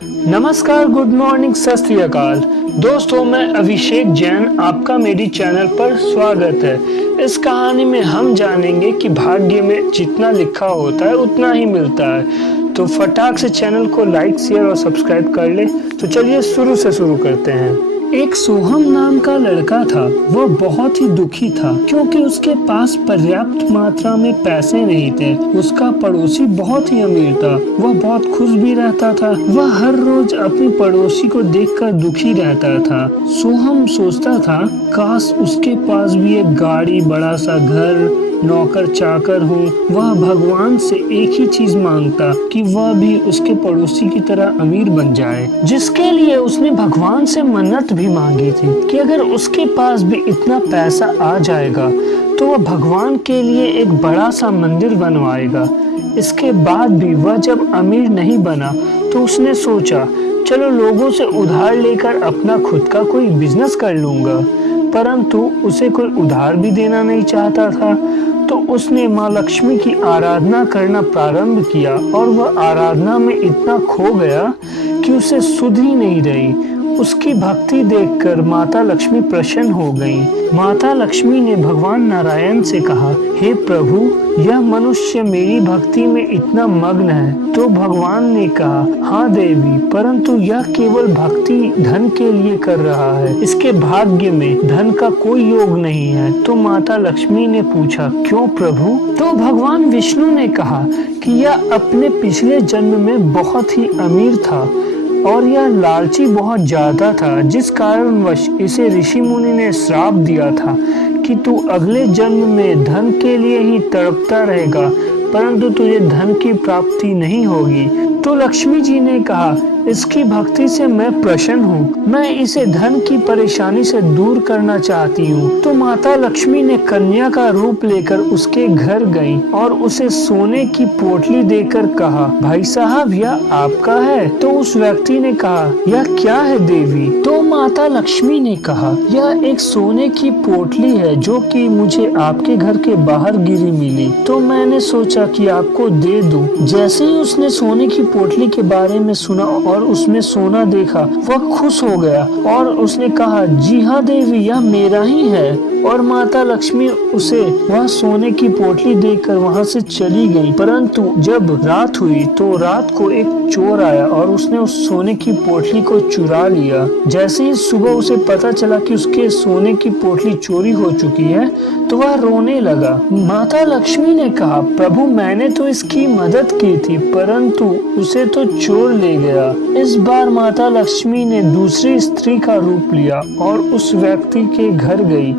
नमस्कार, good morning, सत श्री अकाल। दोस्तों, मैं अभिषेक जैन, आपका मेरी चैनल पर स्वागत है। इस कहानी में हम जानेंगे कि भाग्य में जितना लिखा होता है उतना ही मिलता है। तो फटाक से चैनल को लाइक, शेयर और सब्सक्राइब कर ले। तो चलिए शुरू करते हैं। एक सोहम नाम का लड़का था। वह बहुत ही दुखी था क्योंकि उसके पास पर्याप्त मात्रा में पैसे नहीं थे। उसका पड़ोसी बहुत ही अमीर था। वह बहुत खुश भी रहता था। वह हर रोज अपनी पड़ोसी को देखकर दुखी रहता था। सोहम सोचता था, काश उसके पास भी एक गाड़ी, बड़ा सा घर, नौकर चाकर हो। वह भगवान से एक ही चीज मांगता कि वह भी उसके पड़ोसी की तरह अमीर बन जाए, जिसके लिए उसने भगवान से मन्नत भी मांगी थी कि अगर उसके पास भी इतना पैसा आ जाएगा तो वह भगवान के लिए एक बड़ा सा मंदिर बनवाएगा। इसके बाद भी वह जब अमीर नहीं बना तो उसने सोचा, चलो लोगों से उधार लेकर अपना खुद का कोई बिजनेस कर लूंगा। परंतु उसे कोई उधार भी देना नहीं चाहता था। तो उसने माँ लक्ष्मी की आराधना करना प्रारंभ किया और वह आराधना में इतना खो गया कि उसे सुध ही नहीं रही। उसकी भक्ति देखकर माता लक्ष्मी प्रसन्न हो गईं। माता लक्ष्मी ने भगवान नारायण से कहा, हे प्रभु, यह मनुष्य मेरी भक्ति में इतना मग्न है। तो भगवान ने कहा, हाँ देवी, परंतु यह केवल भक्ति धन के लिए कर रहा है। इसके भाग्य में धन का कोई योग नहीं है। तो माता लक्ष्मी ने पूछा, क्यों प्रभु? तो भगवान विष्णु ने कहा कि यह अपने पिछले जन्म में बहुत ही अमीर था और यह लालची बहुत ज्यादा था, जिस कारणवश इसे ऋषि मुनि ने श्राप दिया था कि तू अगले जन्म में धन के लिए ही तड़पता रहेगा, परंतु तुझे धन की प्राप्ति नहीं होगी। तो लक्ष्मी जी ने कहा, इसकी भक्ति से मैं प्रसन्न हूँ। मैं इसे धन की परेशानी से दूर करना चाहती हूँ। तो माता लक्ष्मी ने कन्या का रूप लेकर उसके घर गई और उसे सोने की पोटली देकर कहा, भाई साहब, यह आपका है? तो उस व्यक्ति ने कहा, यह क्या है देवी? तो माता लक्ष्मी ने कहा, यह एक सोने की पोटली है जो कि मुझे आपके घर के बाहर गिरी मिली, तो मैंने सोचा कि आपको दे दूं। जैसे ही उसने सोने की पोटली के बारे में सुना और उसमें सोना देखा, वह खुश हो गया और उसने कहा, जी हाँ देवी, यह मेरा ही है। और माता लक्ष्मी उसे वह सोने की पोटली देकर वहां से चली गई। परंतु जब रात हुई तो रात को एक चोर आया और उसने उस सोने की पोटली को चुरा लिया। जैसे ही सुबह उसे पता चला कि उसके सोने की पोटली चोरी हो चुकी है तो वह रोने लगा। माता लक्ष्मी ने कहा, प्रभु, मैंने तो इसकी मदद की थी, परंतु उसे तो चोर ले गया। इस बार माता लक्ष्मी ने दूसरी स्त्री का रूप लिया और उस व्यक्ति के घर गई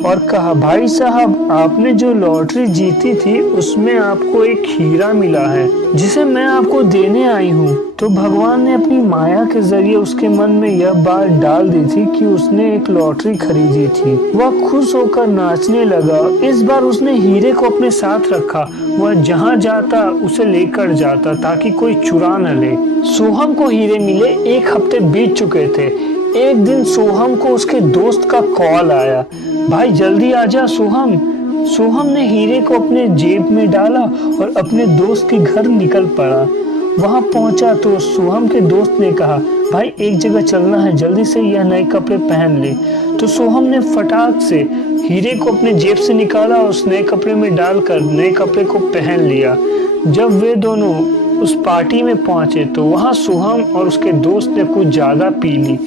और कहा, भाई साहब, आपने जो लॉटरी जीती थी उसमें आपको एक हीरा मिला है जिसे मैं आपको देने आई हूँ। तो भगवान ने अपनी माया के जरिए उसके मन में यह बात डाल दी थी कि उसने एक लॉटरी खरीदी थी। वह खुश होकर नाचने लगा। इस बार उसने हीरे को अपने साथ रखा। वह जहाँ जाता उसे लेकर जाता ताकि कोई चुरा न ले। सोहम को हीरे मिले 1 हफ्ते बीत चुके थे। एक दिन सोहम को उसके दोस्त का कॉल आया, भाई जल्दी आजा सोहम। सोहम ने हीरे को अपने जेब में डाला और अपने दोस्त के घर निकल पड़ा। वहां पहुंचा तो सोहम के दोस्त ने कहा, भाई एक जगह चलना है, जल्दी से यह नए कपड़े पहन ले। तो सोहम ने फटाक से हीरे को अपने जेब से निकाला और उस नए कपड़े में डालकर नए कपड़े को पहन लिया। जब वे दोनों उस पार्टी में पहुंचे तो वहां सोहम और उसके दोस्त ने कुछ ज्यादा पी ली,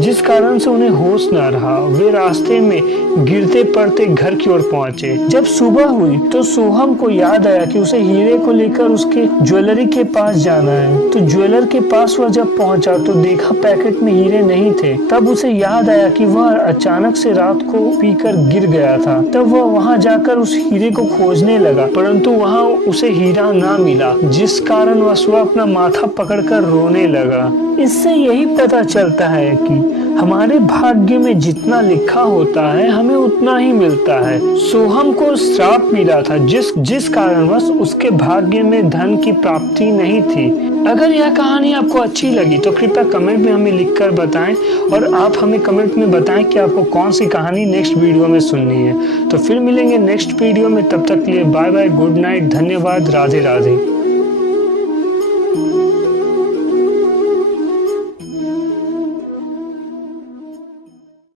जिस कारण से उन्हें होश न रहा। वे रास्ते में गिरते पड़ते घर की ओर पहुंचे। जब सुबह हुई तो सोहम को याद आया कि उसे हीरे को लेकर उसके ज्वेलरी के पास जाना है। तो ज्वेलर के पास वह जब पहुंचा तो देखा पैकेट में हीरे नहीं थे। तब उसे याद आया कि वह अचानक से रात को पीकर गिर गया था। तब वह वहां जाकर उस हीरे को खोजने लगा, परंतु वहां उसे हीरा ना मिला, जिस कारण वह अपना माथा पकड़कर रोने लगा। इससे यही पता चलता है कि हमारे भाग्य में जितना लिखा होता है हमें उतना ही मिलता है। सोहम को श्राप मिला था जिस कारणवश उसके भाग्य में धन की प्राप्ति नहीं थी। अगर यह कहानी आपको अच्छी लगी तो कृपया कमेंट में हमें लिखकर बताएं और आप हमें कमेंट में बताएं कि आपको कौन सी कहानी नेक्स्ट वीडियो में सुननी है। तो फिर मिलेंगे नेक्स्ट वीडियो में, तब तक के लिए बाय बाय, गुड नाइट, धन्यवाद, राधे राधे।